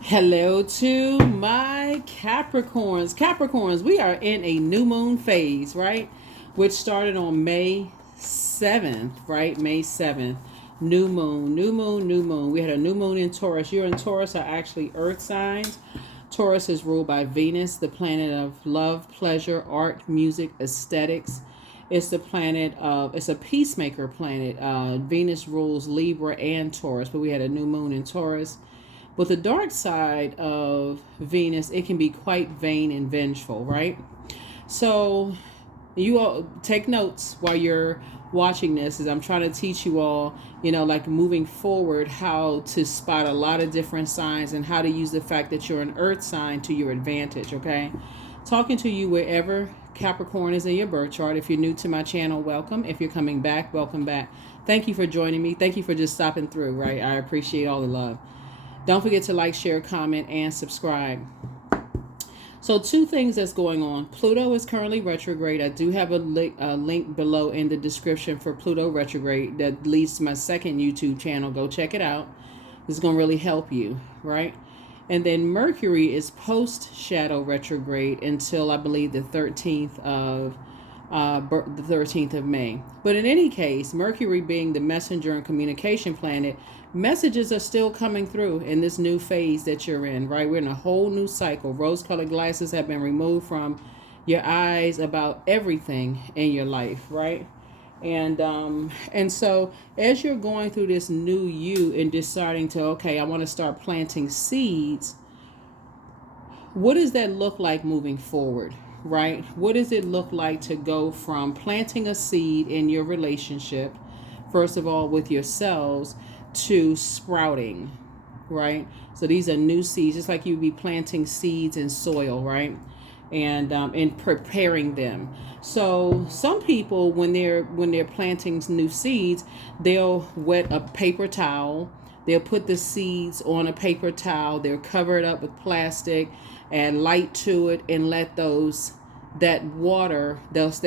Hello to my Capricorns. Capricorns, we are in a new moon phase, right? Which started on May 7th, right? May 7th. New moon, new moon, new moon. We had a new moon in Taurus. You're in Taurus are actually earth signs. Taurus is ruled by Venus, the planet of love, pleasure, art, music, aesthetics. It's the planet of, it's a peacemaker planet. Venus rules Libra and Taurus, but we had a new moon in Taurus. With the dark side of Venus, it can be quite vain and vengeful, right? So you all take notes while you're watching this, as I'm trying to teach you all, like moving forward, how to spot a lot of different signs and how to use the fact that you're an earth sign to your advantage, okay? Talking to you wherever Capricorn is in your birth chart. If you're new to my channel, welcome. If you're coming back, welcome back. Thank you for joining me. Thank you for just stopping through, right? I appreciate all the love. Don't forget to like, share, comment, and subscribe. So two things that's going on. Pluto is currently retrograde. I do have a link below in the description for Pluto retrograde that leads to my second YouTube channel. Go check it out. This is going to really help you, right? And then Mercury is post-shadow retrograde until I believe the 13th of May. But in any case, Mercury being the messenger and communication planet, messages are still coming through in this new phase that you're in, right? We're in a whole new cycle. Rose-colored glasses have been removed from your eyes about everything in your life, right? And so as you're going through this new you and deciding to, okay, I want to start planting seeds, what does that look like moving forward, right? What does it look like to go from planting a seed in your relationship, first of all with yourselves, to sprouting, right? So these are new seeds, just like you'd be planting seeds in soil, right? And preparing them. So some people, when they're planting new seeds, they'll wet a paper towel. They'll put the seeds on a paper towel. They'll cover it up with plastic, add light to it, and let that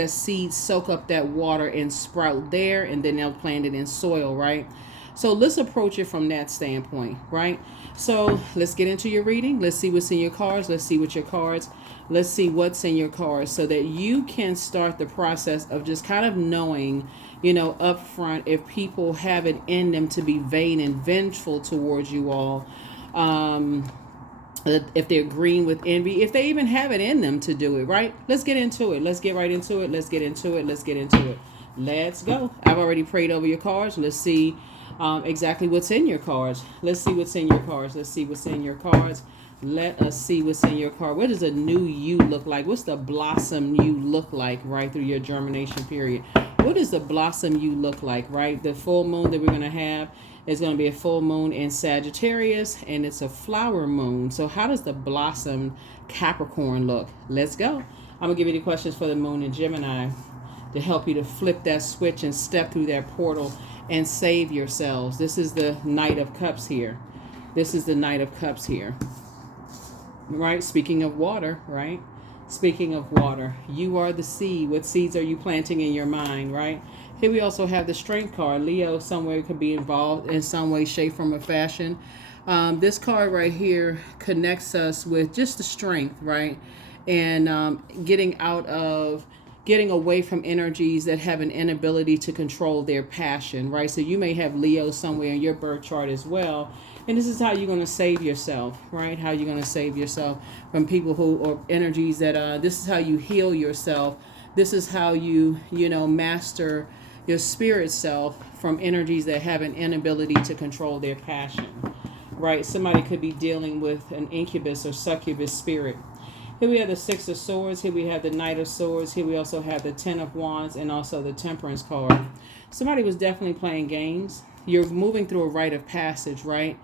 seeds soak up that water and sprout there, and then they'll plant it in soil, right? So let's approach it from that standpoint, right? So let's get into your reading. Let's see what's in your cards. Let's see what your cards. Let's see what's in your cards so that you can start the process of just kind of knowing, up front, if people have it in them to be vain and vengeful towards you all. If they're green with envy, if they even have it in them to do it, right? Let's get into it. Let's get right into it. Let's get into it. Let's get into it. Let's go. I've already prayed over your cards. Let's see exactly what's in your cards. Let's see what's in your cards. Let's see what's in your cards. Let us see what's in your card. What does a new you look like? What's the blossom you look like right through your germination period? What does the blossom you look like, right? The full moon that we're going to have is going to be a full moon in Sagittarius, and it's a flower moon. So how does the blossom Capricorn look? Let's go. I'm going to give you the questions for the moon in Gemini to help you to flip that switch and step through that portal and save yourselves. This is the Knight of Cups here. This is the Knight of Cups here. Right? Speaking of water, right? Speaking of water, you are the seed. What seeds are you planting in your mind, right? Here we also have the Strength card. Leo somewhere could be involved in some way, shape, form, or fashion. This card right here connects us with just the strength, right? And getting away from energies that have an inability to control their passion, right? So you may have Leo somewhere in your birth chart as well. And this is how you're going to save yourself, right? How you're going to save yourself from people or energies that, this is how you heal yourself. This is how you master your spirit self from energies that have an inability to control their passion, right? Somebody could be dealing with an incubus or succubus spirit. Here we have the Six of Swords. Here we have the Knight of Swords. Here we also have the Ten of Wands and also the Temperance card. Somebody was definitely playing games. You're moving through a rite of passage, right?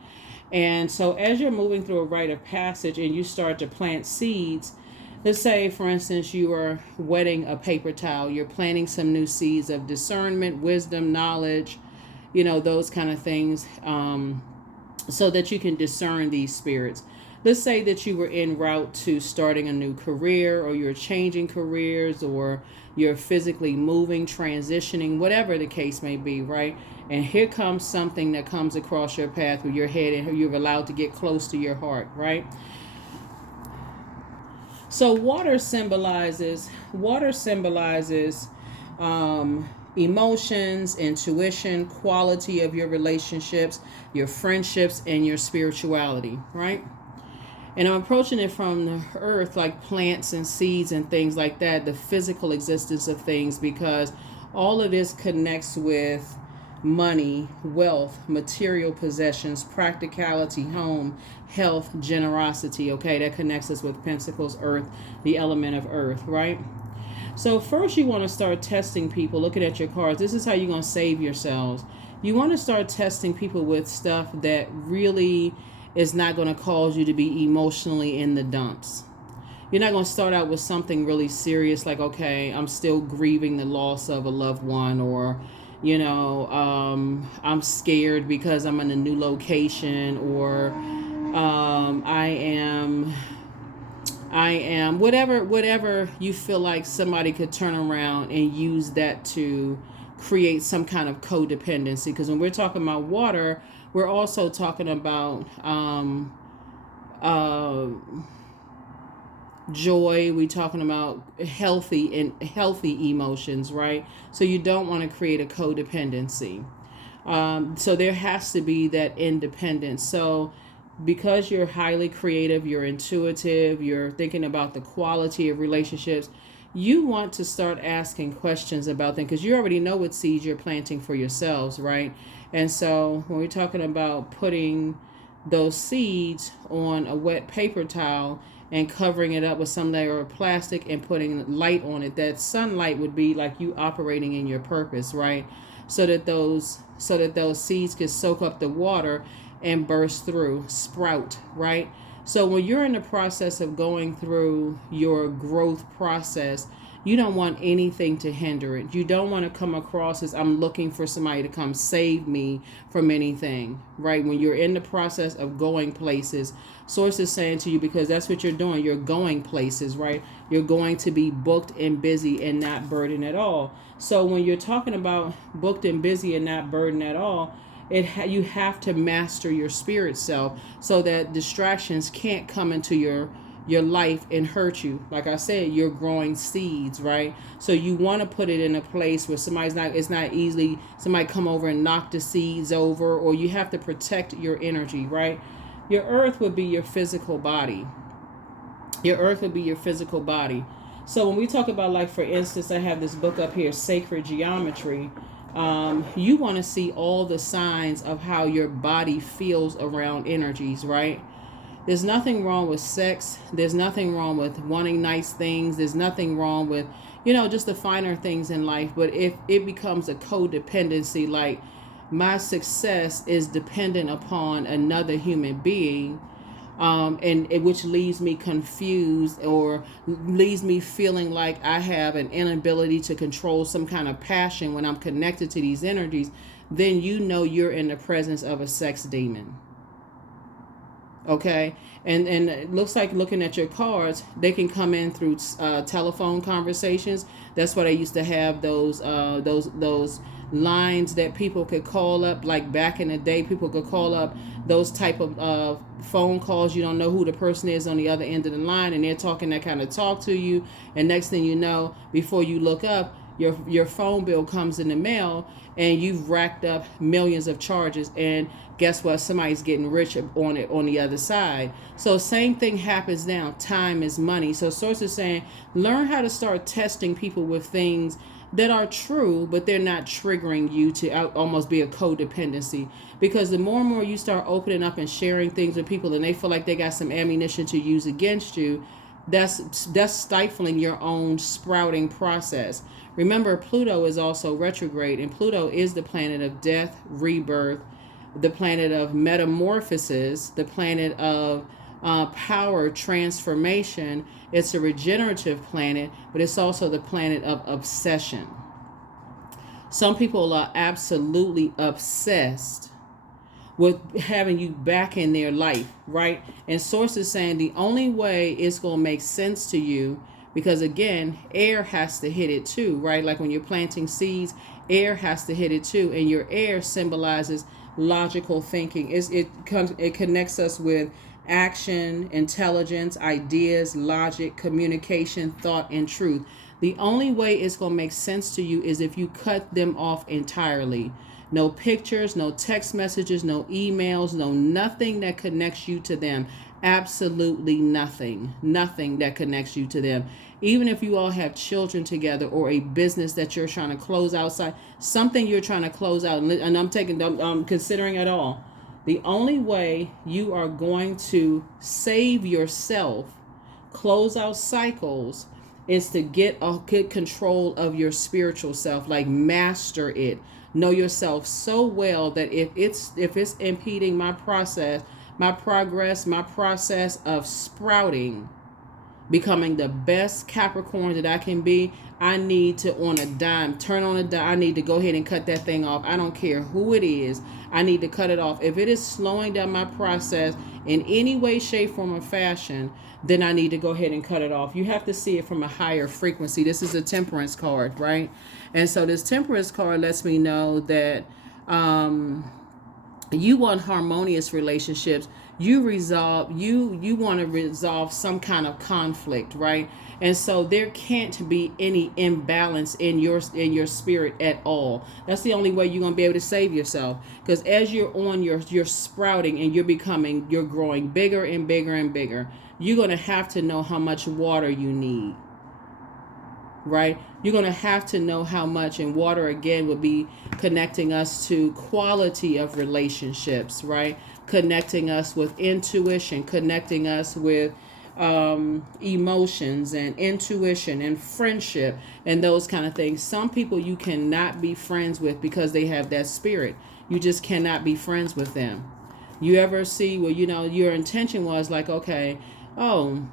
And so as you're moving through a rite of passage and you start to plant seeds, let's say, for instance, you are wetting a paper towel. You're planting some new seeds of discernment, wisdom, knowledge, those kind of things, so that you can discern these spirits. let's say that you were en route to starting a new career, or you're changing careers, or you're physically moving, transitioning, whatever the case may be, right? And here comes something that comes across your path where you're headed, you're allowed to get close to your heart, right? So water symbolizes emotions, intuition, quality of your relationships, your friendships, and your spirituality, right? And I'm approaching it from the earth, like plants and seeds and things like that, the physical existence of things, because all of this connects with money, wealth, material possessions, practicality, home, health, generosity. Okay, that connects us with Pentacles, earth, the element of earth, right? So first you want to start testing people, looking at your cards. This is how you're going to save yourselves. You want to start testing people with stuff that really is not going to cause you to be emotionally in the dumps. You're not going to start out with something really serious like, okay, I'm still grieving the loss of a loved one, or, I'm scared because I'm in a new location, or I am whatever you feel like somebody could turn around and use that to create some kind of codependency. Because when we're talking about water, we're also talking about joy. We're talking about healthy emotions, right? So you don't want to create a codependency. So there has to be that independence. So because you're highly creative, you're intuitive, you're thinking about the quality of relationships, you want to start asking questions about them, because you already know what seeds you're planting for yourselves, right? And so when we're talking about putting those seeds on a wet paper towel and covering it up with some layer of plastic and putting light on it, that sunlight would be like you operating in your purpose, right? So that those seeds can soak up the water and burst through, sprout, right? So when you're in the process of going through your growth process, you don't want anything to hinder it. You don't want to come across as I'm looking for somebody to come save me from anything, right? When you're in the process of going places, Source is saying to you, because that's what you're doing, you're going places, right? You're going to be booked and busy and not burdened at all. So when you're talking about booked and busy and not burdened at all, you have to master your spirit self so that distractions can't come into your life and hurt you. Like I said, you're growing seeds, right? So you want to put it in a place where it's not easily somebody come over and knock the seeds over, or you have to protect your energy, right? Your earth would be your physical body. So when we talk about, like, for instance, I have this book up here, Sacred Geometry. You want to see all the signs of how your body feels around energies, right? There's nothing wrong with sex. There's nothing wrong with wanting nice things. There's nothing wrong with, just the finer things in life. But if it becomes a codependency, like my success is dependent upon another human being, and which leaves me confused, or leaves me feeling like I have an inability to control some kind of passion when I'm connected to these energies, then you're in the presence of a sex demon. Okay, and it looks like, looking at your cards, they can come in through telephone conversations. That's why they used to have those lines that people could call up. Like back in the day, people could call up those type of phone calls. You don't know who the person is on the other end of the line, and they're talking that kind of talk to you. And next thing you know, before you look up, your phone bill comes in the mail, and you've racked up millions of charges. And guess what? Somebody's getting rich on it on the other side. So same thing happens now. Time is money. So Source is saying, learn how to start testing people with things that are true, but they're not triggering you to almost be a codependency. Because the more and more you start opening up and sharing things with people, and they feel like they got some ammunition to use against you, that's stifling your own sprouting process. Remember, Pluto is also retrograde, and Pluto is the planet of death, rebirth, the planet of metamorphosis, the planet of power, transformation. It's a regenerative planet, but it's also the planet of obsession. Some people are absolutely obsessed with having you back in their life, right? And source is saying the only way it's going to make sense to you, because again, air has to hit it too, right? Like when you're planting seeds, air has to hit it too, and your air symbolizes logical thinking. It connects us with action, intelligence, ideas, logic, communication, thought, and truth. The only way it's going to make sense to you is if you cut them off entirely. No pictures, no text messages, no emails, no nothing that connects you to them. Absolutely nothing. Nothing that connects you to them. Even if you all have children together or a business that you're trying to close outside, something you're trying to close out, and I'm considering it all. The only way you are going to save yourself, close out cycles, is to get control of your spiritual self, like master it. Know yourself so well that if it's impeding my progress, my process of sprouting, becoming the best Capricorn that I can be, I need to turn on a dime. I need to go ahead and cut that thing off. I don't care who it is. I need to cut it off. If it is slowing down my process in any way, shape, form, or fashion, then I need to go ahead and cut it off. You have to see it from a higher frequency. This is a temperance card, right? And so this temperance card lets me know that you want harmonious relationships. You want to resolve some kind of conflict, right? And so there can't be any imbalance in your spirit at all. That's the only way you're going to be able to save yourself, because as you're sprouting and you're growing bigger and bigger and bigger, you're going to have to know how much water you need, right? You're going to have to know how much, and water again would be connecting us to quality of relationships, right? Connecting us with intuition, connecting us with emotions and intuition and friendship and those kind of things. Some people you cannot be friends with because they have that spirit. You just cannot be friends with them. You ever see where, your intention was like, okay, a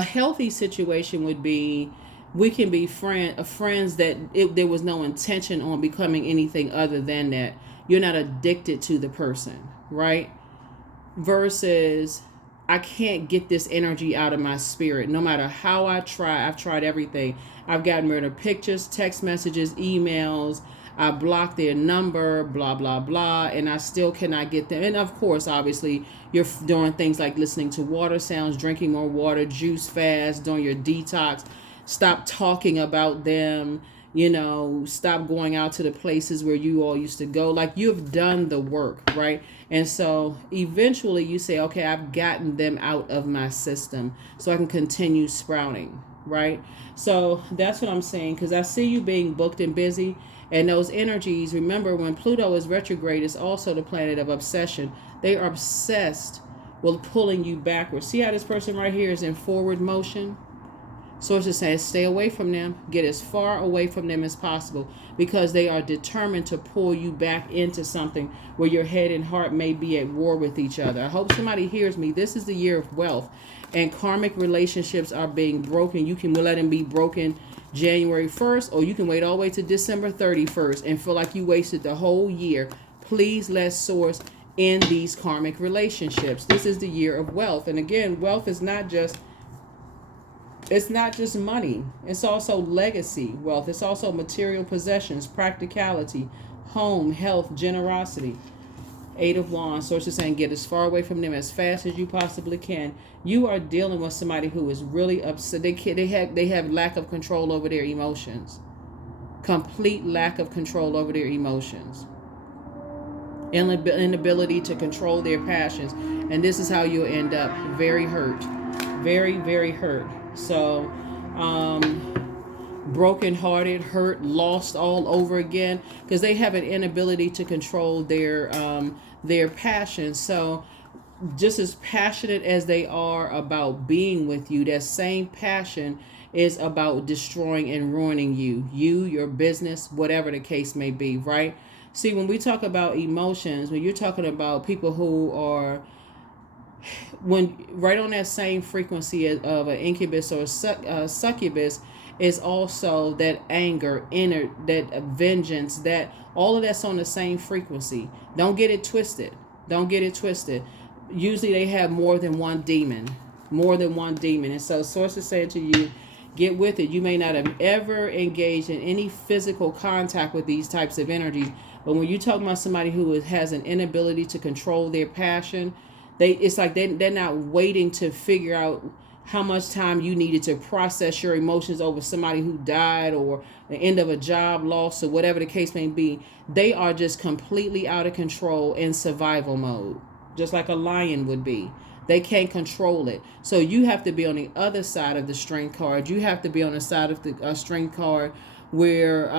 healthy situation would be, we can be friends that there was no intention on becoming anything other than that. You're not addicted to the person, right? Versus, I can't get this energy out of my spirit. No matter how I try, I've tried everything. I've gotten rid of pictures, text messages, emails. I blocked their number, blah, blah, blah, and I still cannot get them. And of course, obviously, you're doing things like listening to water sounds, drinking more water, juice fast, doing your detox. Stop talking about them. Stop going out to the places where you all used to go. Like, you've done the work, right? And so eventually you say, okay, I've gotten them out of my system so I can continue sprouting, right? So that's what I'm saying, because I see you being booked and busy. And those energies, remember, when Pluto is retrograde, it's also the planet of obsession. They are obsessed with pulling you backwards. See how this person right here is in forward motion? Sources say stay away from them. Get as far away from them as possible, because they are determined to pull you back into something where your head and heart may be at war with each other. I hope somebody hears me. This is the year of wealth, and karmic relationships are being broken. You can let them be broken January 1st, or you can wait all the way to December 31st and feel like you wasted the whole year. Please let source end these karmic relationships. This is the year of wealth. And again, wealth is not just money. It's also legacy wealth. It's also material possessions, practicality, home, health, generosity. 8 of Wands. Sources saying get as far away from them as fast as you possibly can. You are dealing with somebody who is really upset. They have lack of control over their emotions. Complete lack of control over their emotions. Inability to control their passions. And this is how you'll end up very hurt. Very, very hurt. So, brokenhearted, hurt, lost all over again, because they have an inability to control their passions. So, just as passionate as they are about being with you, that same passion is about destroying and ruining you, your business, whatever the case may be, right? See, when we talk about emotions, when you're talking about people who are right on that same frequency of an incubus or a succubus, is also that anger, inner, that vengeance, that all of that's on the same frequency. Don't get it twisted. Don't get it twisted. Usually they have more than one demon. More than one demon. And so Source is saying to you, get with it. You may not have ever engaged in any physical contact with these types of energies, but when you talk about somebody who has an inability to control their passion, it's like they're not waiting to figure out how much time you needed to process your emotions over somebody who died or the end of a job loss or whatever the case may be. They are just completely out of control in survival mode, just like a lion would be. They can't control it. So you have to be on the other side of the strength card. You have to be on the side of the strength card where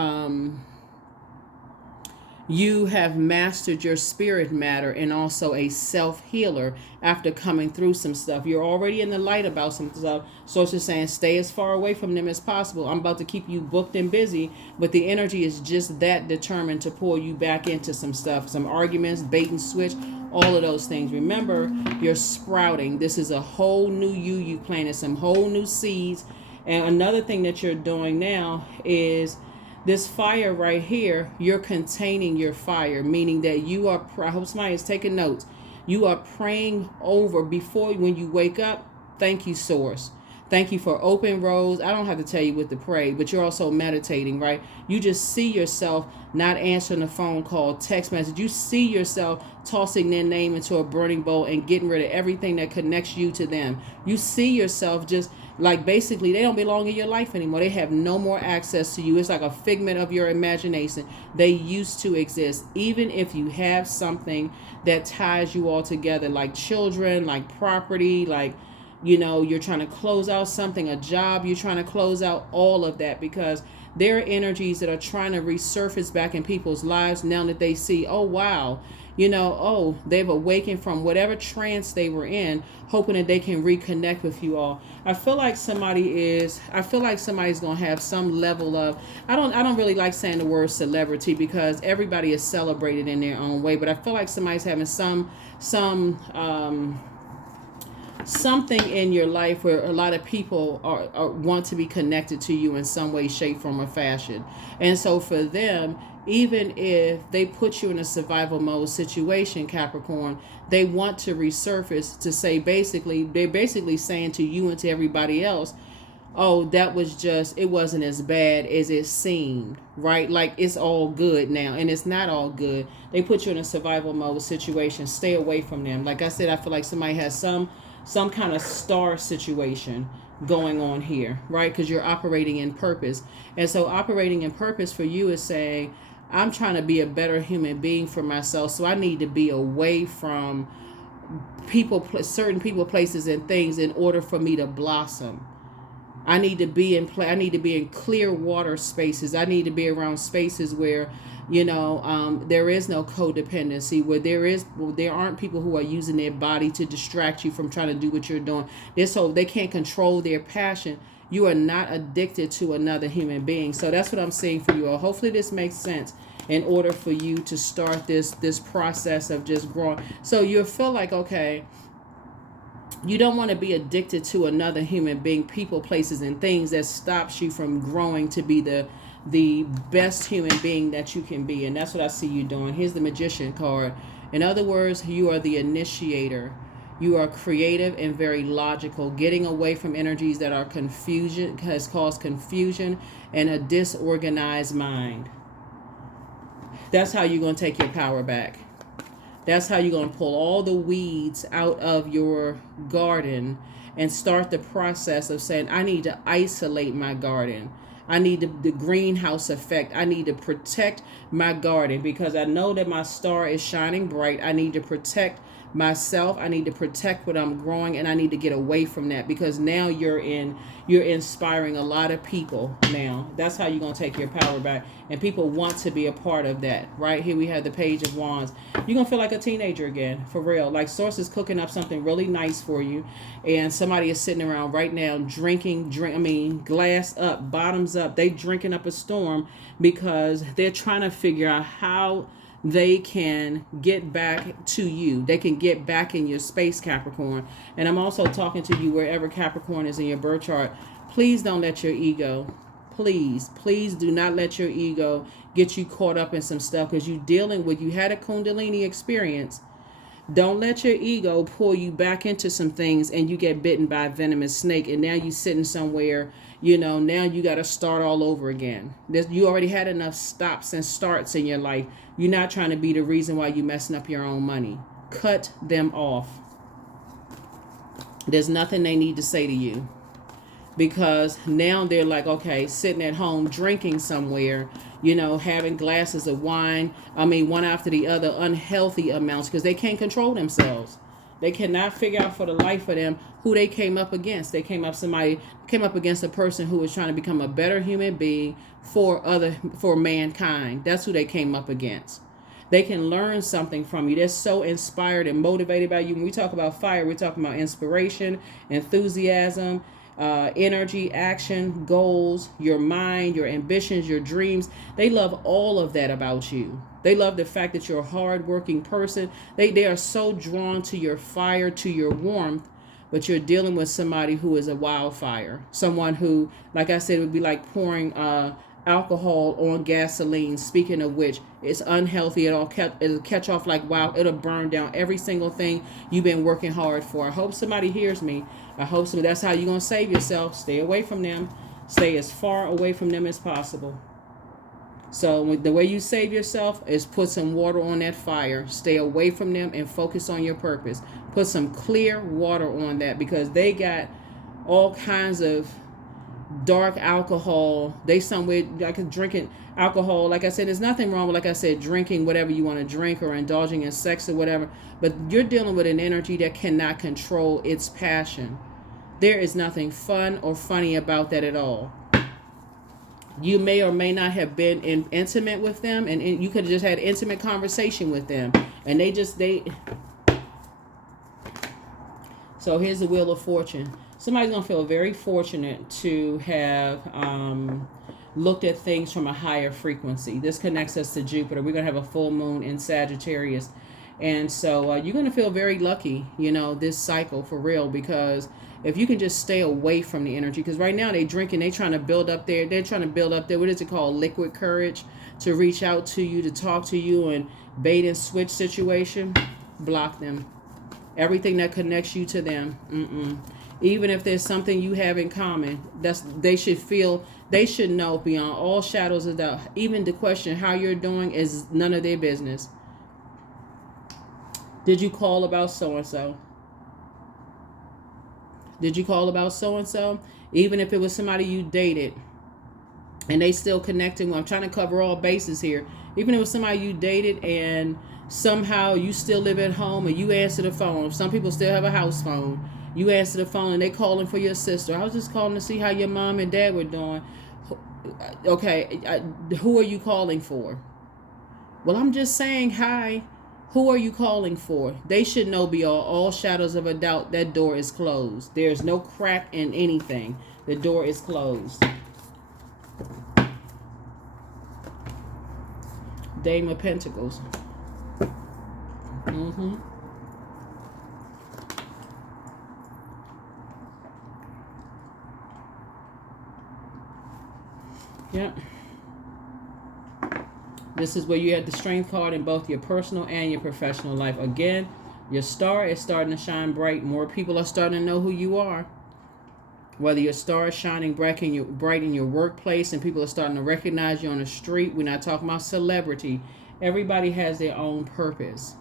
you have mastered your spirit matter and also a self-healer after coming through some stuff. You're already in the light about some stuff. So it's just saying stay as far away from them as possible. I'm about to keep you booked and busy, but the energy is just that determined to pull you back into some stuff, some arguments, bait and switch, all of those things. Remember, you're sprouting. This is a whole new you. You planted some whole new seeds. And another thing that you're doing now is this fire right here, you're containing your fire, meaning that you are, I hope somebody is taking notes. You are praying over before, when you wake up, thank you, Source. Thank you for open roads. I don't have to tell you what to pray, but you're also meditating, right? You just see yourself not answering a phone call, text message. You see yourself tossing their name into a burning bowl and getting rid of everything that connects you to them. You see yourself just like basically they don't belong in your life anymore. They have no more access to you. It's like a figment of your imagination. They used to exist. Even if you have something that ties you all together, like children, like property, like, you know, you're trying to close out something, a job, you're trying to close out all of that, because there are energies that are trying to resurface back in people's lives now that they see, oh, wow, you know, oh, they've awakened from whatever trance they were in, hoping that they can reconnect with you all. I feel like somebody's going to have some level of, I don't really like saying the word celebrity because everybody is celebrated in their own way, but I feel like somebody's having something in your life where a lot of people are want to be connected to you in some way, shape, form, or fashion. And so for them, even if they put you in a survival mode situation, Capricorn, they want to resurface to say, they're basically saying to you and to everybody else, oh, that was just, it wasn't as bad as it seemed, right? Like it's all good now, and it's not all good. They put you in a survival mode situation. Stay away from them. Like I said, I feel like somebody has some kind of star situation going on here, right? Because you're operating in purpose. And so operating in purpose for you is saying, I'm trying to be a better human being for myself, so I need to be away from people, certain people, places, and things in order for me to blossom. I need to be in clear water spaces. I need to be around spaces where, you know, there is no codependency, where there aren't people who are using their body to distract you from trying to do what you're doing. So they can't control their passion. You are not addicted to another human being. So that's what I'm saying for you all. Hopefully this makes sense in order for you to start this process of just growing. So you'll feel like, okay, you don't want to be addicted to another human being, people, places, and things that stops you from growing to be the best human being that you can be. And that's what I see you doing. Here's the Magician card. In other words, you are the initiator. You are creative and very logical. Getting away from energies that are confusion has caused confusion and a disorganized mind. That's how you're going to take your power back. That's how you're going to pull all the weeds out of your garden and start the process of saying, I need to isolate my garden. I need the greenhouse effect. I need to protect my garden because I know that my star is shining bright. I need to protect myself. I need to protect what I'm growing, and I need to get away from that because now you're inspiring a lot of people now. That's how you're going to take your power back, and people want to be a part of that. Right here we have the Page of Wands. You're going to feel like a teenager again, for real. Like Source is cooking up something really nice for you, and somebody is sitting around right now drinking, glass up, bottoms up. They drinking up a storm because they're trying to figure out how they can get back to you. They can get back in your space, Capricorn. And I'm also talking to you wherever Capricorn is in your birth chart. Please don't let your ego Please, please do not let your ego get you caught up in some stuff, because you had a Kundalini experience. Don't let your ego pull you back into some things and you get bitten by a venomous snake, and now you sitting somewhere, now you got to start all over again. You already had enough stops and starts in your life. You're not trying to be the reason why you messing up your own money. Cut them off. There's nothing they need to say to you, because now they're like, okay, sitting at home drinking somewhere, having glasses of wine, one after the other, unhealthy amounts, because they can't control themselves. They cannot figure out for the life of them who they came up against. They came up against a person who was trying to become a better human being for mankind. That's who they came up against. They can learn something from you. They're so inspired and motivated by you. When we talk about fire, we're talking about inspiration, enthusiasm, energy, action, goals, your mind, your ambitions, your dreams. They love all of that about you. They love the fact that you're a hardworking person. They are so drawn to your fire, to your warmth, but you're dealing with somebody who is a wildfire. Someone who, like I said, would be like pouring alcohol on gasoline. Speaking of which, it's unhealthy. It'll catch off like wild. It'll burn down every single thing you've been working hard for. I hope somebody hears me. That's how you're going to save yourself. Stay away from them. Stay as far away from them as possible. So the way you save yourself is put some water on that fire. Stay away from them and focus on your purpose. Put some clear water on that, because they got all kinds of dark alcohol. They somewhere like drinking alcohol. Like I said, there's nothing wrong with, like I said, drinking whatever you want to drink or indulging in sex or whatever. But you're dealing with an energy that cannot control its passion. There is nothing fun or funny about that at all. You may or may not have been intimate with them, and you could have just had intimate conversation with them, and So here's the Wheel of Fortune. Somebody's going to feel very fortunate to have looked at things from a higher frequency. This connects us to Jupiter. We're going to have a full moon in Sagittarius. And so you're going to feel very lucky, this cycle for real, because if you can just stay away from the energy, because right now they're trying to build up their, what is it called, liquid courage, to reach out to you, to talk to you, and bait and switch situation. Block them. Everything that connects you to them. Even if there's something you have in common, they should know beyond all shadows of doubt. Even to question how you're doing is none of their business. Did you call about so-and-so? Did you call about so-and-so? Even if it was somebody you dated and they still connecting. I'm trying to cover all bases here. Even if it was somebody you dated and somehow you still live at home and you answer the phone. Some people still have a house phone. You answer the phone and they calling for your sister. I was just calling to see how your mom and dad were doing. Okay, who are you calling for? Well, I'm just saying hi. Who are you calling for? They should know beyond all shadows of a doubt that door is closed. There's no crack in anything. The door is closed. Dame of Pentacles. Yep. This is where you have the Strength card in both your personal and your professional life. Again, your star is starting to shine bright. More people are starting to know who you are. Whether your star is shining bright in your workplace and people are starting to recognize you on the street. We're not talking about celebrity. Everybody has their own purpose.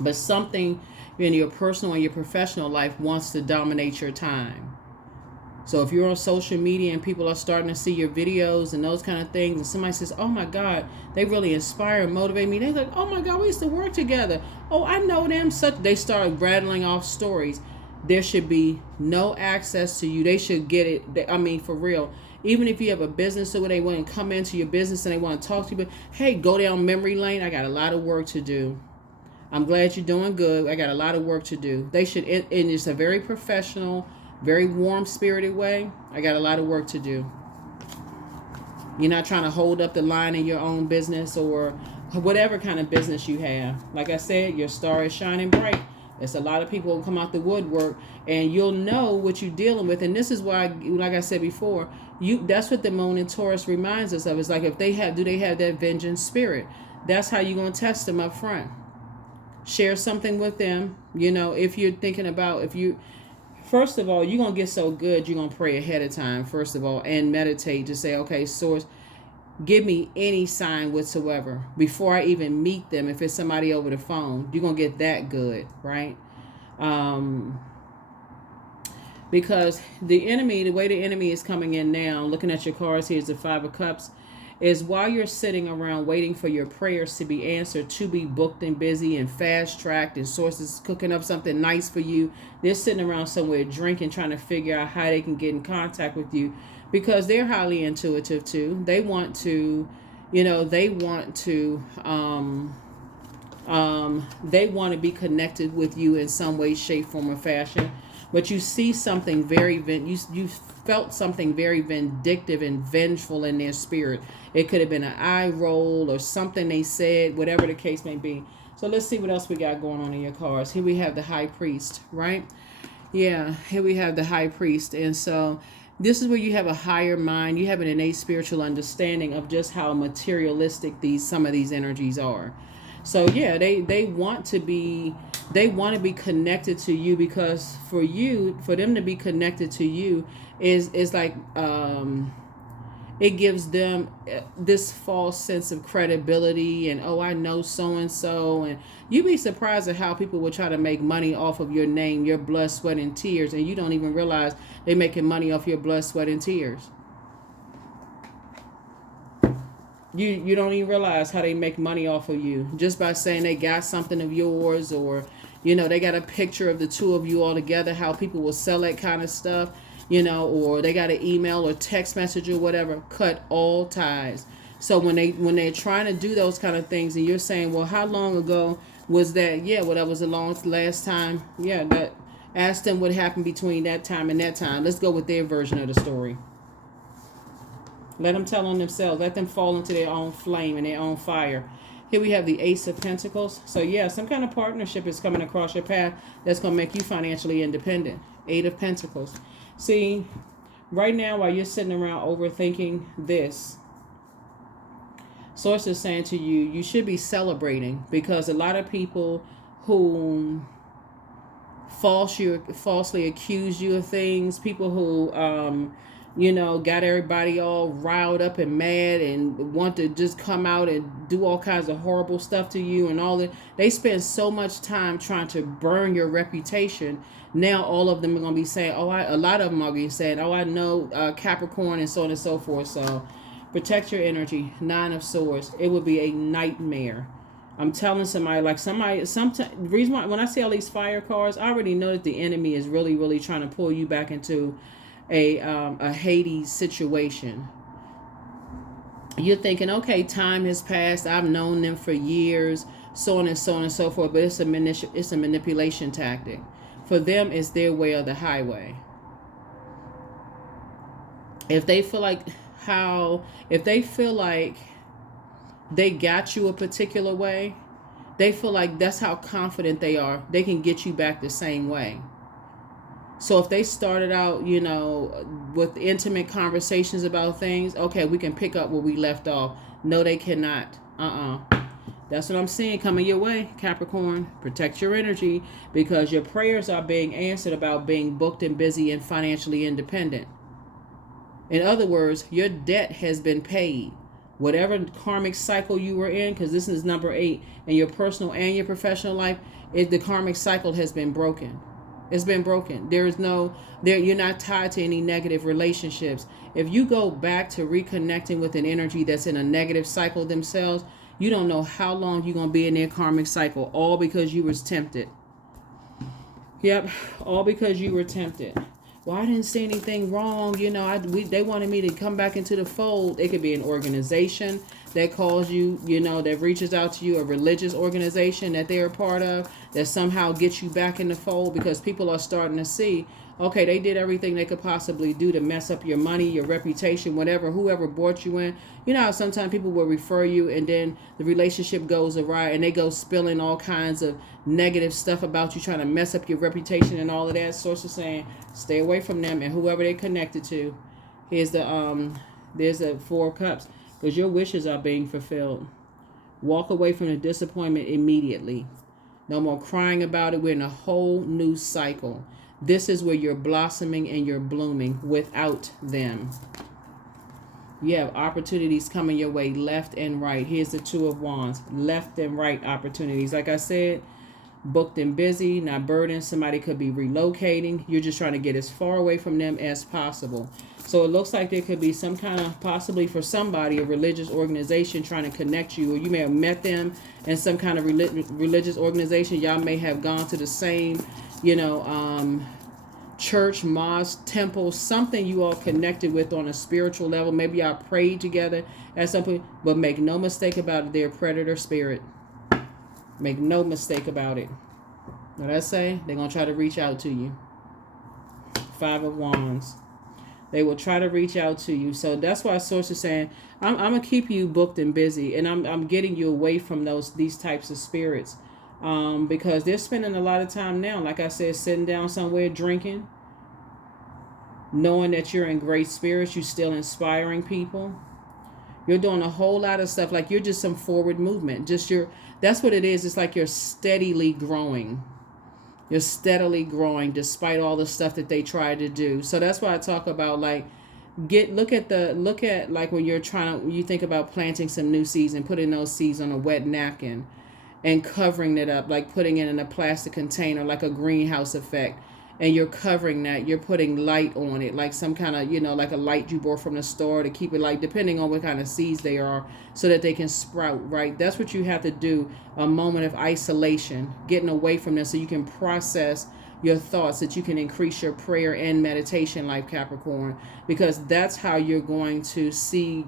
But something in your personal and your professional life wants to dominate your time. So if you're on social media and people are starting to see your videos and those kind of things, and somebody says, oh my God, they really inspire and motivate me. They're like, oh my God, we used to work together. Oh, I know them. They start rattling off stories. There should be no access to you. They should get it. For real. Even if you have a business or they want to come into your business and they want to talk to you, but hey, go down memory lane. I got a lot of work to do. I'm glad you're doing good. I got a lot of work to do. They should, and it's a very professional, very warm-spirited way. I got a lot of work to do. You're not trying to hold up the line in your own business or whatever kind of business you have. Like I said, your star is shining bright. It's a lot of people who come out the woodwork, and you'll know what you're dealing with. And this is why, like I said before, that's what the moon in Taurus reminds us of. It's like, if they have, do they have that vengeance spirit? That's how you're going to test them up front. Share something with them. If you're thinking about, first of all, you're going to get so good, you're going to pray ahead of time, first of all, and meditate to say, okay, source, give me any sign whatsoever before I even meet them. If it's somebody over the phone, you're going to get that good, right? Because the way the enemy is coming in now, looking at your cards, here's the Five of Cups, is while you're sitting around waiting for your prayers to be answered, to be booked and busy and fast-tracked, and sources cooking up something nice for you, they're sitting around somewhere drinking, trying to figure out how they can get in contact with you, because they're highly intuitive too. They want to, they want to be connected with you in some way, shape, form, or fashion. But you see something you felt something very vindictive and vengeful in their spirit. It could have been an eye roll or something they said, whatever the case may be. So let's see what else we got going on in your cards. Here we have the High Priest, right? Yeah, here we have the High Priest. And so this is where you have a higher mind. You have an innate spiritual understanding of just how materialistic some of these energies are. So yeah, they want to be connected to you, because for them to be connected to you is like it gives them this false sense of credibility, and I know so and so, and you'd be surprised at how people will try to make money off of your name, your blood, sweat, and tears, and you don't even realize they're making money off your blood, sweat, and tears. You don't even realize how they make money off of you just by saying they got something of yours, or they got a picture of the two of you all together, how people will sell that kind of stuff, or they got an email or text message or whatever. Cut all ties. So when they're trying to do those kind of things, and you're saying, well, how long ago was that? Yeah, well, that was the last time. Yeah, that. Ask them what happened between that time and that time. Let's go with their version of the story. Let them tell on themselves. Let them fall into their own flame and their own fire. Here we have the Ace of Pentacles. So yeah, some kind of partnership is coming across your path that's going to make you financially independent. Eight of Pentacles. See, right now while you're sitting around overthinking this, Source is saying to you, you should be celebrating, because a lot of people who falsely accuse you of things, people who got everybody all riled up and mad and want to just come out and do all kinds of horrible stuff to you and all that. They spend so much time trying to burn your reputation. Now all of them are going to be saying, a lot of them are going to be saying, I know Capricorn, and so on and so forth. So protect your energy. Nine of Swords. It would be a nightmare. I'm telling somebody, sometimes, the reason why, when I see all these fire cards, I already know that the enemy is really, really trying to pull you back into a Hades situation. You're thinking, okay, time has passed, I've known them for years, so on and so on and so forth, but it's a manipulation tactic. For them, it's their way or the highway. If they feel like they got you a particular way, they feel like that's how confident they are, they can get you back the same way. So if they started out, with intimate conversations about things, okay, we can pick up where we left off. No, they cannot. That's what I'm seeing coming your way, Capricorn. Protect your energy, because your prayers are being answered about being booked and busy and financially independent. In other words, your debt has been paid. Whatever karmic cycle you were in, because this is number 8, in your personal and your professional life, the karmic cycle has been broken. It's been broken. You're not tied to any negative relationships. If you go back to reconnecting with an energy that's in a negative cycle themselves, you don't know how long you're going to be in their karmic cycle, all because you was tempted. Yep, all because you were tempted. Well, I didn't see anything wrong. They wanted me to come back into the fold. It could be an organization. that calls you, you know, that reaches out to you, a religious organization that they're a part of, that somehow gets you back in the fold, because people are starting to see, okay, they did everything they could possibly do to mess up your money, your reputation, whatever, whoever brought you in. You know how sometimes people will refer you and then the relationship goes awry and they go spilling all kinds of negative stuff about you, trying to mess up your reputation and all of that. Source is saying, stay away from them and whoever they're connected to. Here's the there's the 4 of Cups, because your wishes are being fulfilled. Walk away from the disappointment immediately. No more crying about it. We're in a whole new cycle. This is where you're blossoming and you're blooming without them. You have opportunities coming your way left and right. Here's the 2 of Wands. Left and right opportunities. Like I said, booked and busy, not burdened. Somebody could be relocating. You're just trying to get as far away from them as possible. So it looks like there could be some kind of, possibly for somebody, a religious organization trying to connect you, or you may have met them in some kind of religious organization. Y'all may have gone to the same, you know, church, mosque, temple, something you all connected with on a spiritual level. Maybe y'all prayed together at some point, but make no mistake about it, they're a predator spirit. Make no mistake about it. What I say? They're going to try to reach out to you. 5 of Wands. They will try to reach out to you. So that's why Source is saying, I'm going to keep you booked and busy. And I'm getting you away from these types of spirits. Because they're spending a lot of time now, like I said, sitting down somewhere drinking. Knowing that you're in great spirits. You're still inspiring people. You're doing a whole lot of stuff. Like you're just some forward movement. That's what it is. It's like you're steadily growing. You're steadily growing despite all the stuff that they try to do. So that's why I talk about like look at like when you think about planting some new seeds and putting those seeds on a wet napkin and covering it up, like putting it in a plastic container, like a greenhouse effect. And you're covering that, you're putting light on it, like some kind of, you know, like a light you bought from the store to keep it light, depending on what kind of seeds they are, so that they can sprout, right? That's what you have to do, a moment of isolation, getting away from this so you can process your thoughts, that you can increase your prayer and meditation life, Capricorn, because that's how you're going to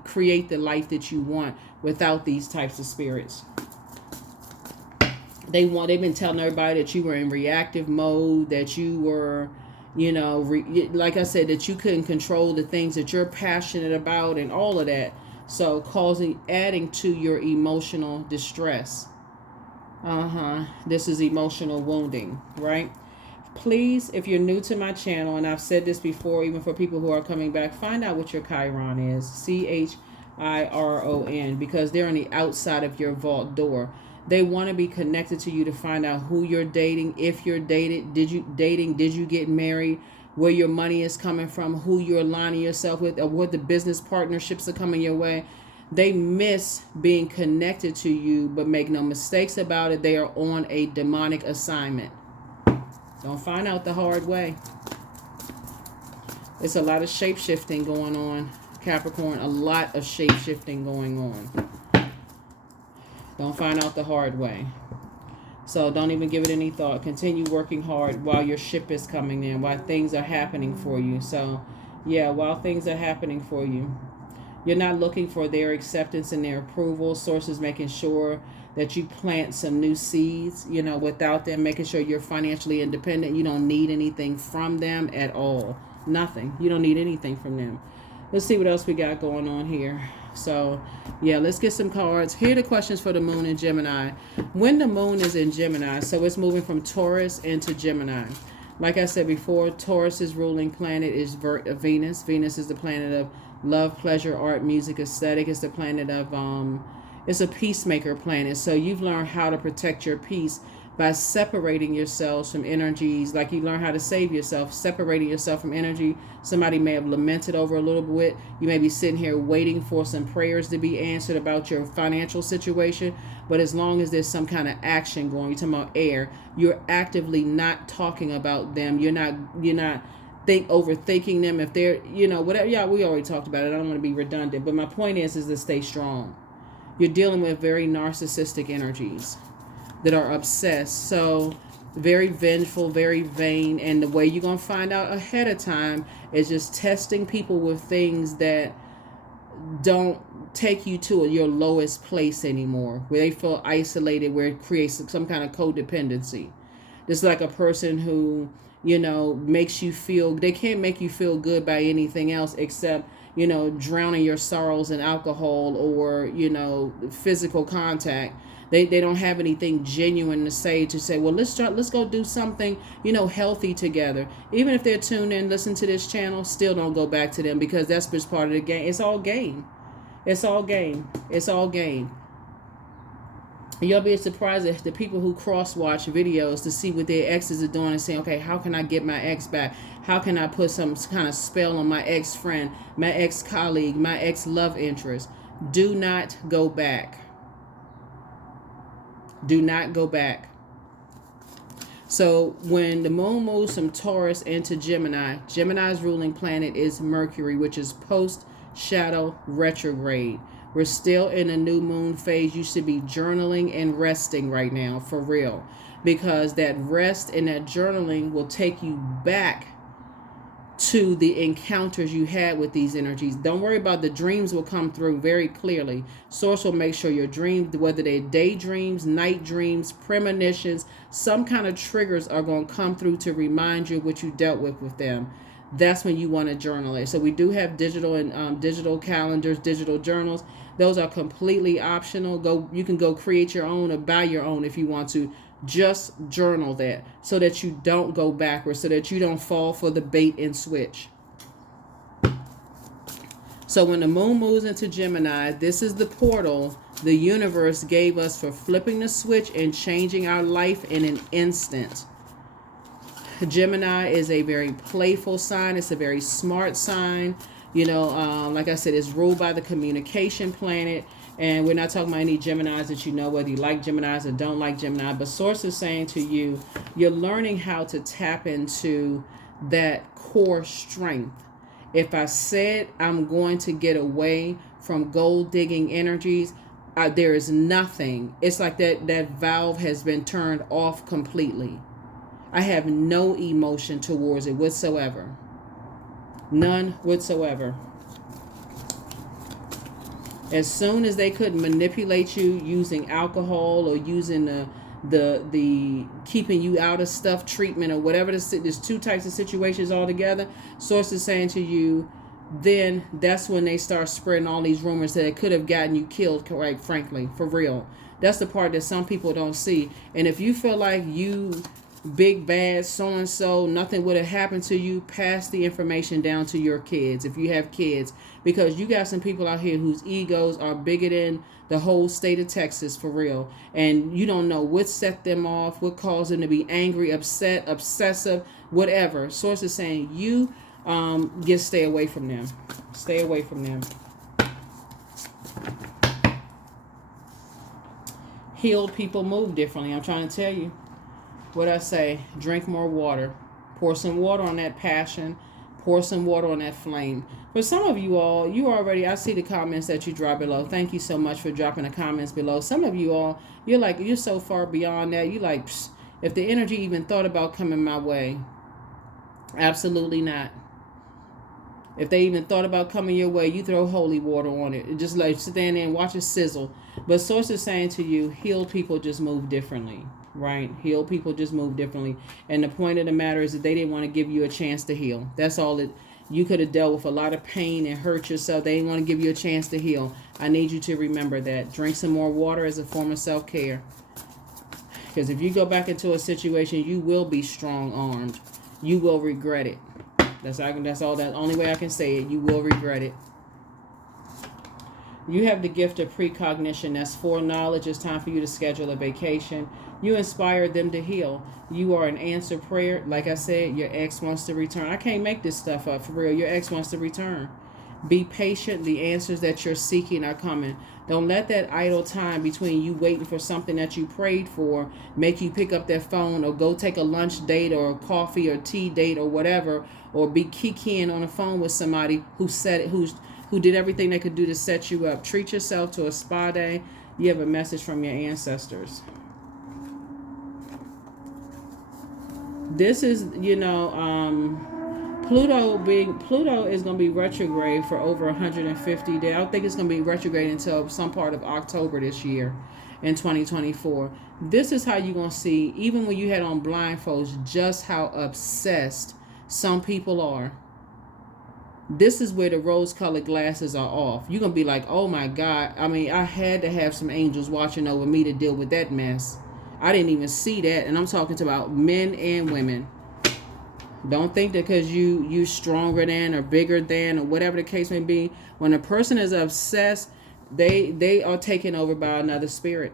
create the life that you want without these types of spirits. They've been telling everybody that you were in reactive mode, that you were, you know, like I said, that you couldn't control the things that you're passionate about and all of that. So adding to your emotional distress. This is emotional wounding, right? Please, if you're new to my channel, and I've said this before, even for people who are coming back, find out what your Chiron is. Chiron, because they're on the outside of your vault door. They want to be connected to you to find out who you're dating, if you're dated, did you get married, where your money is coming from, who you're aligning yourself with, or what the business partnerships are coming your way. They miss being connected to you, but make no mistakes about it, they are on a demonic assignment. Don't find out the hard way. It's a lot of shape-shifting going on, Capricorn, a lot of shape-shifting going on. Don't find out the hard way. So don't even give it any thought. Continue working hard while your ship is coming in, while things are happening for you. So, yeah, while things are happening for you. You're not looking for their acceptance and their approval. Sources making sure that you plant some new seeds, you know, without them, making sure you're financially independent. You don't need anything from them at all. Nothing. You don't need anything from them. Let's see what else we got going on here. So, yeah, let's get some cards. Here are the questions for the moon in Gemini. When the moon is in Gemini, so it's moving from Taurus into Gemini. Like I said before, Taurus's ruling planet is Venus. Venus is the planet of love, pleasure, art, music, aesthetic. It's the planet of, it's a peacemaker planet. So you've learned how to protect your peace by separating yourselves from energies, like you learn how to save yourself, separating yourself from energy. Somebody may have lamented over a little bit. You may be sitting here waiting for some prayers to be answered about your financial situation. But as long as there's some kind of action going, you're talking about air, you're actively not talking about them. You're not overthinking them. If they're, you know, whatever. Yeah, we already talked about it. I don't want to be redundant. But my point is to stay strong. You're dealing with very narcissistic energies that are obsessed, so very vengeful, very vain, and the way you're going to find out ahead of time is just testing people with things that don't take you to your lowest place anymore, where they feel isolated, where it creates some kind of codependency. It's like a person who, makes you feel, they can't make you feel good by anything else except, drowning your sorrows in alcohol or, physical contact. They don't have anything genuine to say, well, let's go do something, healthy together. Even if they're tuned in, listen to this channel, still don't go back to them, because that's just part of the game. It's all game. It's all game. It's all game. You'll be surprised at the people who cross-watch videos to see what their exes are doing and saying, okay, how can I get my ex back? How can I put some kind of spell on my ex-friend, my ex-colleague, my ex-love interest? Do not go back. Do not go back. So when the moon moves from Taurus into Gemini, Gemini's ruling planet is Mercury, which is post-shadow retrograde. We're still in a new moon phase. You should be journaling and resting right now, for real. Because that rest and that journaling will take you back to the encounters you had with these energies. Don't worry about the dreams, will come through very clearly. Source will make sure your dreams, whether they're daydreams, night dreams, premonitions, some kind of triggers are going to come through to remind you of what you dealt with them. That's when you want to journal it. So we do have digital and digital calendars, digital journals. Those are completely optional. You can go create your own or buy your own if you want to. Just journal that so that you don't go backwards, so that you don't fall for the bait and switch. So when the moon moves into Gemini, this is the portal the universe gave us for flipping the switch and changing our life in an instant. Gemini is a very playful sign. It's a very smart sign. Like I said, it's ruled by the communication planet. And we're not talking about any Geminis that whether you like Geminis or don't like Gemini. But Source is saying to you, you're learning how to tap into that core strength. If I said I'm going to get away from gold digging energies, there is nothing. It's like that valve has been turned off completely. I have no emotion towards it whatsoever. None whatsoever. As soon as they could manipulate you using alcohol or using the keeping you out of stuff treatment or whatever, there's two types of situations altogether. Source is saying to you, then that's when they start spreading all these rumors that it could have gotten you killed, quite frankly, for real. That's the part that some people don't see. And if you feel like you big bad so-and-so, nothing would have happened to you, pass the information down to your kids if you have kids, because you got some people out here whose egos are bigger than the whole state of Texas, for real, and you don't know what set them off, what caused them to be angry, upset, obsessive, whatever. Source is saying you just stay away from them. Stay away from them. Healed people move differently. I'm trying to tell you. What I say, drink more water. Pour some water on that passion. Pour some water on that flame. For some of you all, I see the comments that you drop below. Thank you so much for dropping the comments below. Some of you all, you're so far beyond that. You're like, if the energy even thought about coming my way, absolutely not. If they even thought about coming your way, you throw holy water on it. Just like stand there and watch it sizzle. But Source is saying to you, healed people just move differently. Right? Healed people just move differently. And the point of the matter is that they didn't want to give you a chance to heal. That's all it. You could have dealt with a lot of pain and hurt yourself. They didn't want to give you a chance to heal. I need you to remember that. Drink some more water as a form of self-care. Because if you go back into a situation, you will be strong-armed. You will regret it. That's all. That only way I can say it. You will regret it. You have the gift of precognition. That's foreknowledge. It's time for you to schedule a vacation. You inspire them to heal. You are an answered prayer. Like I said, your ex wants to return. I can't make this stuff up, for real. Your ex wants to return. Be patient. The answers that you're seeking are coming. Don't let that idle time between you waiting for something that you prayed for make you pick up that phone or go take a lunch date or a coffee or tea date or whatever, or be kikiing on the phone with somebody who did everything they could do to set you up. Treat yourself to a spa day. You have a message from your ancestors. This is, Pluto is going to be retrograde for over 150 days. I don't think it's going to be retrograde until some part of October this year in 2024. This is how you're going to see, even when you had on blindfolds, just how obsessed some people are. This is where the rose-colored glasses are off. You're going to be like, oh my God. I mean, I had to have some angels watching over me to deal with that mess. I didn't even see that. And I'm talking about men and women. Don't think that because you stronger than or bigger than or whatever the case may be. When a person is obsessed, they are taken over by another spirit.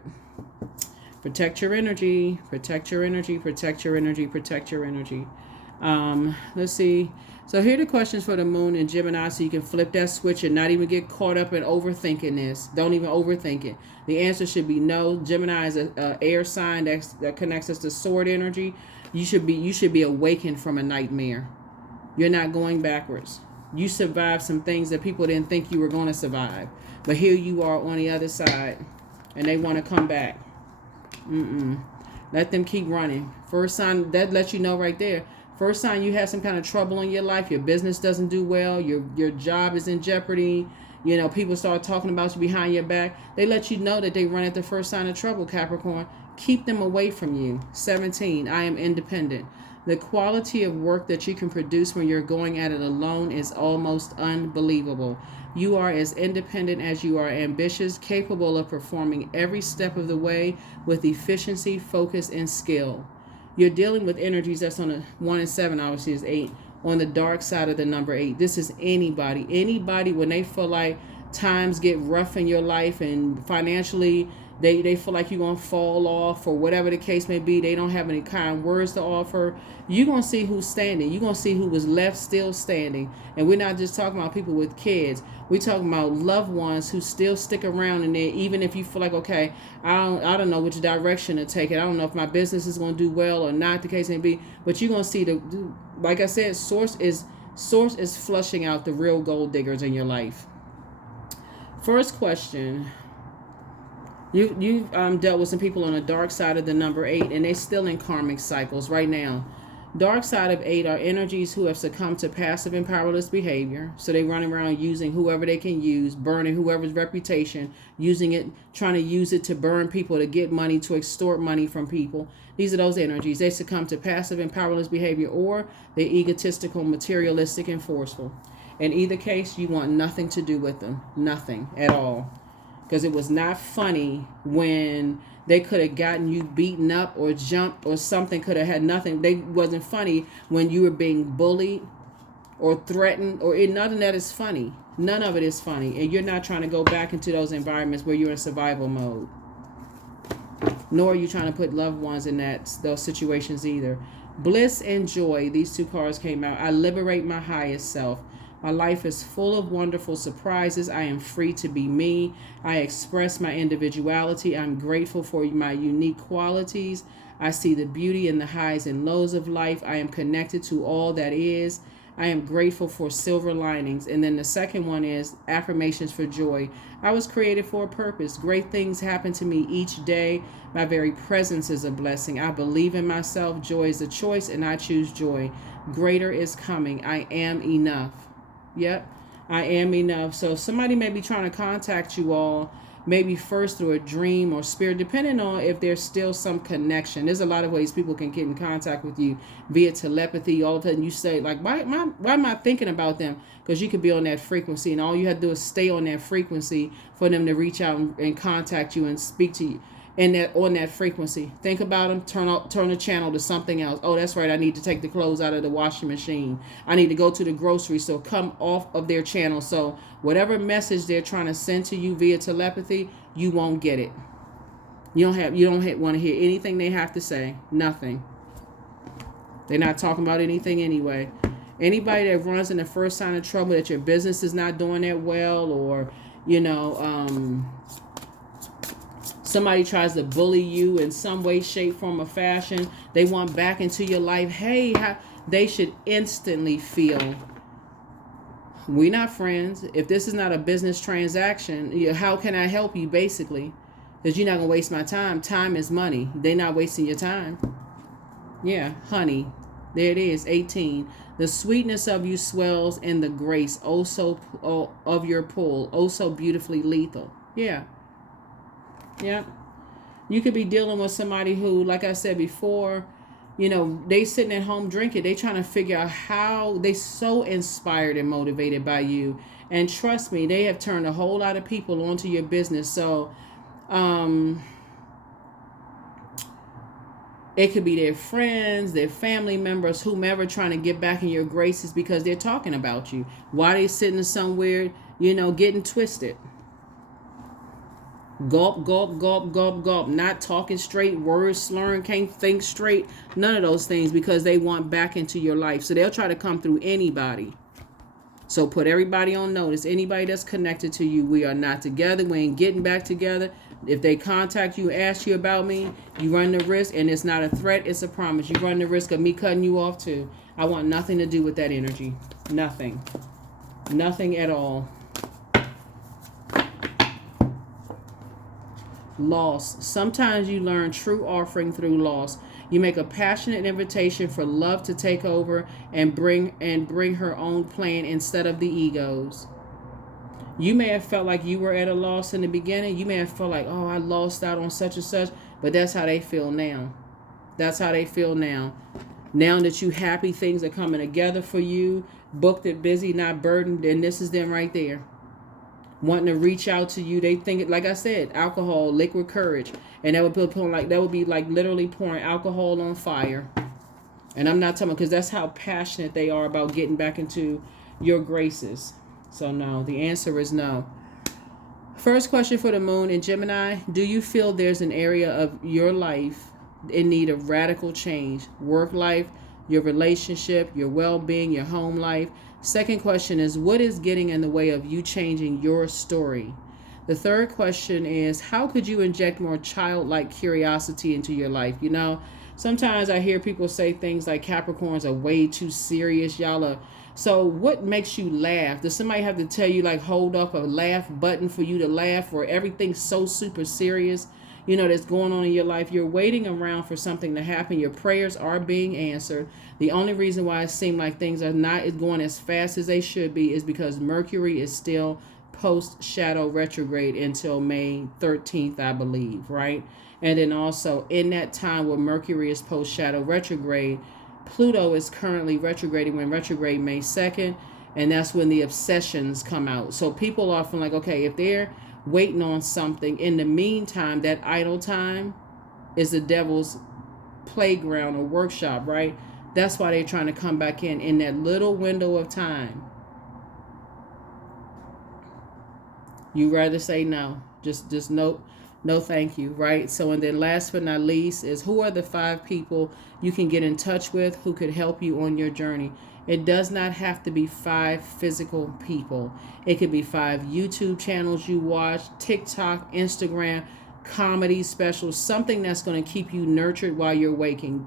Protect your energy. Protect your energy. Protect your energy. Protect your energy. Let's see. So here are the questions for the moon in Gemini, so you can flip that switch and not even get caught up in overthinking this. Don't even overthink it. The answer should be no. Gemini is a air sign that connects us to sword energy. You should be awakened from a nightmare. You're not going backwards. You survived some things that people didn't think you were going to survive. But here you are on the other side, and they want to come back. Let them keep running. First sign, that lets you know right there. First sign you have some kind of trouble in your life, your business doesn't do well, your job is in jeopardy, you know, people start talking about you behind your back. They let you know that they run at the first sign of trouble, Capricorn. Keep them away from you. 17, I am independent. The quality of work that you can produce when you're going at it alone is almost unbelievable. You are as independent as you are ambitious, capable of performing every step of the way with efficiency, focus, and skill. You're dealing with energies that's on a 1 and 7, obviously is 8, on the dark side of the number 8. This is anybody when they feel like times get rough in your life and financially they feel like you're going to fall off or whatever the case may be. They don't have any kind words to offer. You're going to see who's standing. You're going to see who was left still standing. And we're not just talking about people with kids. We're talking about loved ones who still stick around in there, even if you feel like, okay, I don't know which direction to take it. I don't know if my business is going to do well or not, the case may be. But you're going to see like I said, source is flushing out the real gold diggers in your life. First question. You've dealt with some people on the dark side of the number 8, and they're still in karmic cycles right now. Dark side of 8 are energies who have succumbed to passive and powerless behavior. So they run around using whoever they can use, burning whoever's reputation, using it, trying to use it to burn people, to get money, to extort money from people. These are those energies. They succumb to passive and powerless behavior, or they're egotistical, materialistic, and forceful. In either case, you want nothing to do with them. Nothing at all. Because it was not funny when they could have gotten you beaten up or jumped or something, could have had nothing. They wasn't funny when you were being bullied or threatened, or none of that is funny. None of it is funny. And you're not trying to go back into those environments where you're in survival mode. Nor are you trying to put loved ones in those situations either. Bliss and joy, these two cards came out. I liberate my highest self. My life is full of wonderful surprises. I am free to be me. I express my individuality. I'm grateful for my unique qualities. I see the beauty in the highs and lows of life. I am connected to all that is. I am grateful for silver linings. And then the second one is affirmations for joy. I was created for a purpose. Great things happen to me each day. My very presence is a blessing. I believe in myself. Joy is a choice, and I choose joy. Greater is coming. I am enough. Yep, I am enough. So somebody may be trying to contact you all, maybe first through a dream or spirit, depending on if there's still some connection. There's a lot of ways people can get in contact with you via telepathy. All of a sudden you say, like, why am I thinking about them? Because you could be on that frequency, and all you have to do is stay on that frequency for them to reach out and contact you and speak to you. And on that frequency, think about them, turn the channel to something else. Oh, that's right, I need to take the clothes out of the washing machine. I need to go to the grocery store. Come off of their channel. So whatever message they're trying to send to you via telepathy, you won't get it. You don't want to hear anything they have to say. Nothing. They're not talking about anything anyway. Anybody that runs in the first sign of trouble, that your business is not doing that well, or somebody tries to bully you in some way, shape, form, or fashion, they want back into your life. Hey, they should instantly feel, we're not friends. If this is not a business transaction, how can I help you, basically? Because you're not going to waste my time. Time is money. They're not wasting your time. Yeah, honey. There it is, 18. The sweetness of you swells in the grace, of your pull, so beautifully lethal. Yeah. Yeah. You could be dealing with somebody who, like I said before, they sitting at home drinking. They trying to figure out how they so inspired and motivated by you. And trust me, they have turned a whole lot of people onto your business. So, it could be their friends, their family members, whomever trying to get back in your graces because they're talking about you. Why they sitting somewhere, getting twisted. Gulp, gulp, gulp, gulp, gulp. Not talking straight, words slurring, can't think straight. None of those things because they want back into your life. So they'll try to come through anybody. So put everybody on notice. Anybody that's connected to you, we are not together. We ain't getting back together. If they contact you, ask you about me, you run the risk, and it's not a threat, it's a promise. You run the risk of me cutting you off too. I want nothing to do with that energy. Nothing. Nothing at all. Loss. Sometimes you learn true offering through loss. You make a passionate invitation for love to take over and bring her own plan instead of the egos. You may have felt like you were at a loss in the beginning. You may have felt like, oh, I lost out on such and such. But that's how they feel now. That's how they feel now. Now that you happy, things are coming together for you. Booked and busy, not burdened. And this is them right there. Wanting to reach out to you. They think, like I said, alcohol, liquid courage. And that would be like literally pouring alcohol on fire. And I'm not talking, because that's how passionate they are about getting back into your graces. So no, the answer is no. First question for the moon in Gemini. Do you feel there's an area of your life in need of radical change? Work life, your relationship, your well-being, your home life. Second question is, what is getting in the way of you changing your story? The third question is, how could you inject more childlike curiosity into your life? Sometimes I hear people say things like Capricorns are way too serious. Y'all are. So what makes you laugh? Does somebody have to tell you, like, hold up a laugh button for you to laugh, or everything's so super serious, that's going on in your life? You're waiting around for something to happen. Your prayers are being answered. The only reason why it seems like things are not going as fast as they should be is because Mercury is still post-shadow retrograde until May 13th, I believe, right? And then also in that time where Mercury is post-shadow retrograde, Pluto is currently retrograding when retrograde May 2nd, and that's when the obsessions come out. So people often like, okay, if they're waiting on something, in the meantime, that idle time is the devil's playground or workshop, right? That's why they're trying to come back in that little window of time. You rather say no. Just nope. No, thank you, right? So, and then last but not least is, who are the 5 people you can get in touch with who could help you on your journey? It does not have to be 5 physical people. It could be 5 YouTube channels you watch, TikTok, Instagram, comedy specials, something that's going to keep you nurtured while you're waiting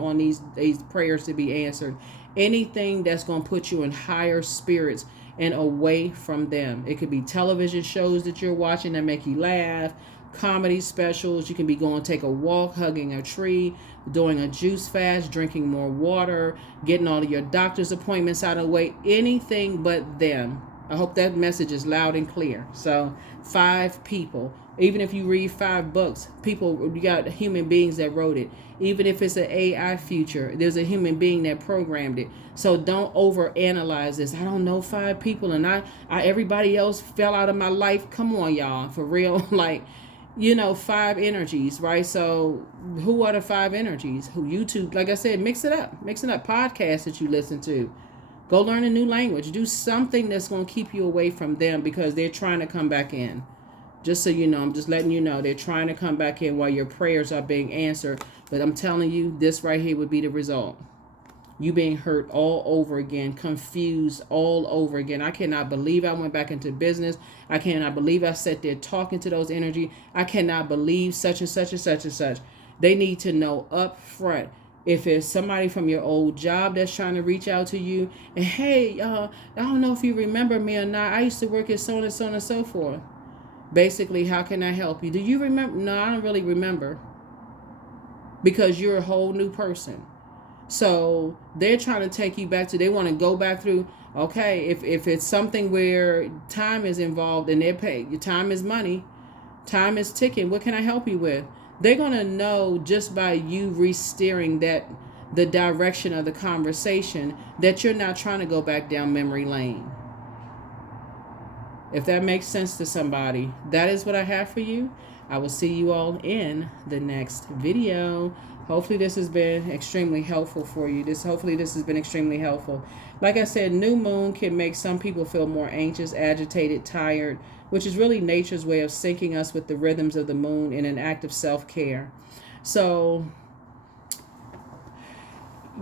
on these prayers to be answered. Anything that's going to put you in higher spirits and away from them. It could be television shows that you're watching that make you laugh, comedy specials. You can be going to take a walk, hugging a tree, doing a juice fast, drinking more water, getting all of your doctor's appointments out of the way. Anything but them. I hope that message is loud and clear. So 5 people. Even if you read 5 books, you got human beings that wrote it. Even if it's an AI future, there's a human being that programmed it. So don't overanalyze this. I don't know 5 people, and I everybody else fell out of my life. Come on, y'all, for real. Like, 5 energies, right? So who are the 5 energies? Who? YouTube, like I said, mix it up. Podcasts that you listen to. Go learn a new language. Do something that's going to keep you away from them, because they're trying to come back in. Just so you know, I'm just letting you know, they're trying to come back in while your prayers are being answered. But I'm telling you, this right here would be the result. You being hurt all over again, confused all over again. I cannot believe I went back into business. I cannot believe I sat there talking to those energy. I cannot believe such and such and such and such. They need to know up front. If it's somebody from your old job that's trying to reach out to you, and hey, I don't know if you remember me or not. I used to work at so and so and so forth. Basically, how can I help you? Do you remember? No, I don't really remember. Because you're a whole new person. So they're trying to take you back to, they want to go back through, okay, if it's something where time is involved and they're paid, your time is money, time is ticking, what can I help you with? They're going to know just by you re-steering that, the direction of the conversation, that you're not trying to go back down memory lane. If that makes sense to somebody, that is what I have for you. I will see you all in the next video. Hopefully this has been extremely helpful for you. Hopefully this has been extremely helpful. Like I said, new moon can make some people feel more anxious, agitated, tired, which is really nature's way of syncing us with the rhythms of the moon in an act of self-care. So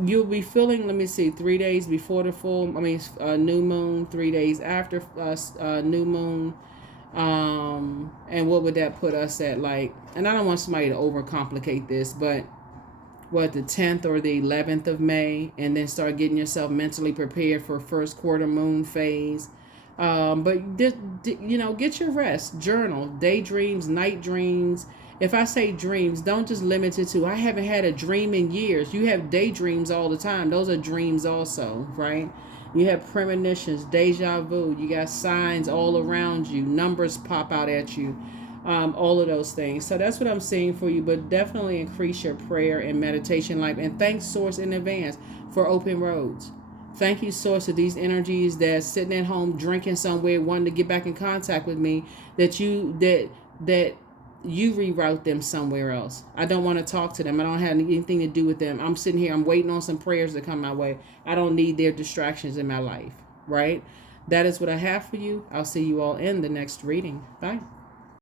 you'll be feeling, let me see, 3 days before the new moon, 3 days after new moon. And what would that put us at? Like, and I don't want somebody to overcomplicate this, but what, the 10th or the 11th of May, and then start getting yourself mentally prepared for first quarter moon phase. But get your rest, journal, daydreams, night dreams. If I say dreams, don't just limit it to, I haven't had a dream in years. You have daydreams all the time. Those are dreams also, right? You have premonitions, deja vu. You got signs all around you. Numbers pop out at you. All of those things. So that's what I'm seeing for you. But definitely increase your prayer and meditation life. And thank Source in advance for open roads. Thank you, Source, of these energies that's sitting at home drinking somewhere, wanting to get back in contact with me, that you reroute them somewhere else. I don't want to talk to them. I don't have anything to do with them. I'm sitting here, I'm waiting on some prayers to come my way. I don't need their distractions in my life, right? That is what I have for you. I'll see you all in the next reading. Bye.